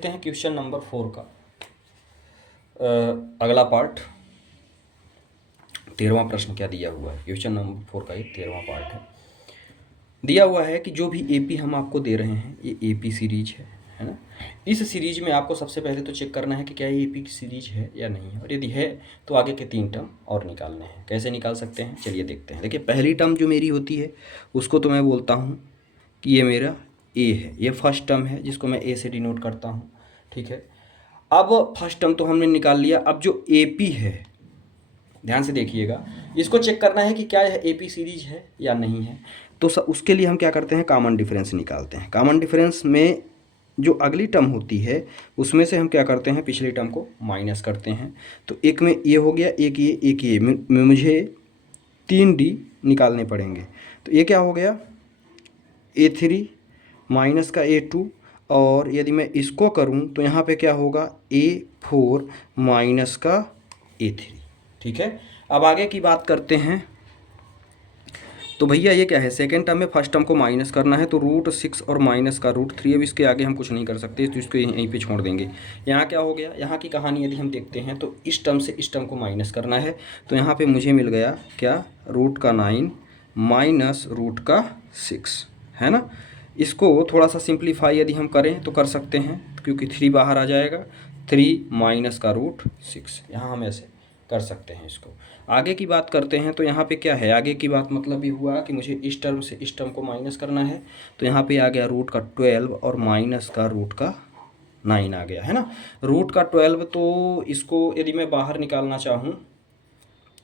देखते हैं question number 4 का अगला पार्ट। 13वां प्रश्न क्या दिया हुआ है। क्वेश्चन नंबर 4 का ये 13वां पार्ट है। दिया हुआ है कि जो भी एपी हम आपको दे रहे हैं ये एपी सीरीज है ना। इस सीरीज में आपको सबसे पहले तो चेक करना है कि क्या ये एपी की सीरीज है या नहीं है, और यदि है तो आगे के 3 टर्म और निकालने हैं। कैसे निकाल सकते हैं चलिए देखते हैं। देखिए पहली टर्म जो मेरी होती है उसको तो मैं बोलता हूँ कि ये मेरा ए है, ये फर्स्ट टर्म है जिसको मैं ए से डिनोट करता हूँ। ठीक है, अब फर्स्ट टर्म तो हमने निकाल लिया। अब जो एपी है ध्यान से देखिएगा, इसको चेक करना है कि क्या यह एपी सीरीज है या नहीं है। तो उसके लिए हम क्या करते हैं, कॉमन डिफरेंस निकालते हैं। कॉमन डिफरेंस में जो अगली टर्म होती है उसमें से हम क्या करते हैं, पिछली टर्म को माइनस करते हैं। तो एक में ये हो गया, एक ये मुझे 3D निकालने पड़ेंगे। तो ये क्या हो गया, A3 माइनस का A2, और यदि मैं इसको करूं तो यहाँ पे क्या होगा, A4 माइनस का A3। ठीक है, अब आगे की बात करते हैं। तो भैया ये क्या है, सेकेंड टर्म में फर्स्ट टर्म को माइनस करना है, तो √6 और माइनस का √3। अब इसके आगे हम कुछ नहीं कर सकते तो इसको यहीं पे छोड़ देंगे। यहाँ क्या हो गया, यहाँ की कहानी यदि हम देखते हैं तो इस टर्म से इस टर्म को माइनस करना है। तो यहाँ पे मुझे मिल गया क्या, √9 माइनस √6 है ना। इसको थोड़ा सा सिंप्लीफाई यदि हम करें तो कर सकते हैं, क्योंकि 3 बाहर आ जाएगा। 3 माइनस का √6, यहाँ हम ऐसे कर सकते हैं इसको। आगे की बात करते हैं। तो यहाँ पे क्या है, आगे की बात मतलब ये हुआ कि मुझे इस टर्म से इस टर्म को माइनस करना है। तो यहाँ पे आ गया √12 और माइनस का √9 आ गया है ना। √12, तो इसको यदि मैं बाहर निकालना चाहूँ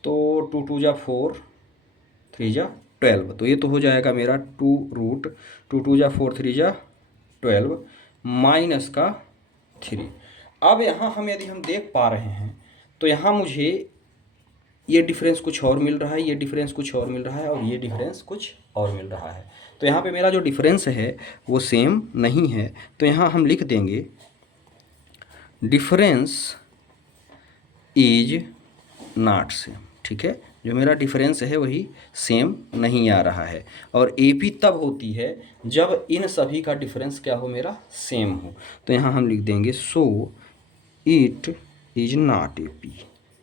तो 2 2 जा 4, 3 जा 12, तो ये तो हो जाएगा मेरा 2 2 जा 4, 3 जा 12 माइनस का 3। अब यहाँ हम यदि हम देख पा रहे हैं तो यहाँ मुझे ये डिफरेंस कुछ और मिल रहा है, ये डिफरेंस कुछ और मिल रहा है, और ये डिफरेंस कुछ और मिल रहा है। तो यहाँ पे मेरा जो डिफरेंस है वो सेम नहीं है। तो यहाँ हम लिख देंगे डिफरेंस इज नॉट सेम। ठीक है, जो मेरा डिफरेंस है वही सेम नहीं आ रहा है। और एपी तब होती है जब इन सभी का डिफरेंस क्या हो, मेरा सेम हो। तो यहाँ हम लिख देंगे so it is not AP.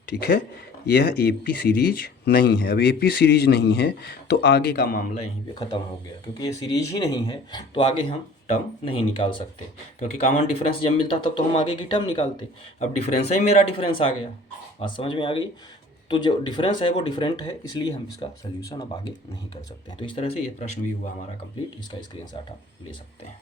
ठीक है, यह एपी सीरीज नहीं है। अब एपी सीरीज नहीं है तो आगे का मामला यहीं पे ख़त्म हो गया, क्योंकि ये सीरीज ही नहीं है तो आगे हम टर्म नहीं निकाल सकते, क्योंकि कॉमन डिफरेंस जब मिलता तब तो हम आगे की टर्म निकालते। अब डिफरेंस ही मेरा डिफरेंस आ गया, बात समझ में आ गई। तो जो डिफरेंस है वो डिफरेंट है, इसलिए हम इसका सोल्यूशन अब आगे नहीं कर सकते हैं। तो इस तरह से ये प्रश्न भी हुआ हमारा कंप्लीट। इसका स्क्रीनशॉट आप ले सकते हैं।